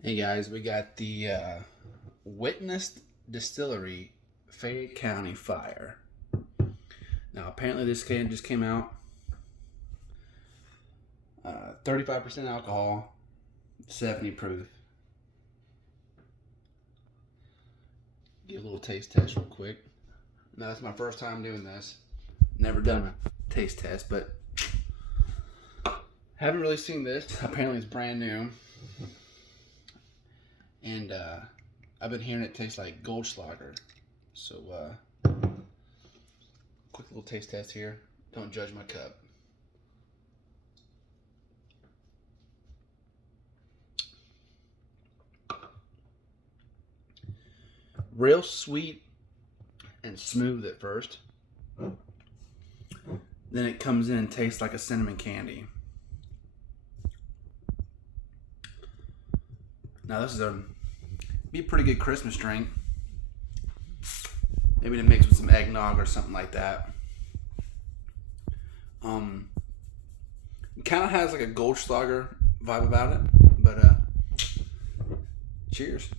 Hey guys, we got the witnessed Distillery Fayette County Fire. Now, apparently, this can just came out. 35% alcohol, 70 proof. Give a little taste test real quick. Now, that's my first time doing this. Never done a taste test, but haven't really seen this. Apparently, it's brand new. And I've been hearing it tastes like Goldschlager. So, quick little taste test here. Don't judge my cup. Real sweet and smooth at first. Then it comes in and tastes like a cinnamon candy. Now this is be a pretty good Christmas drink. Maybe to mix with some eggnog or something like that. It kind of has like a Goldschlager vibe about it, but cheers.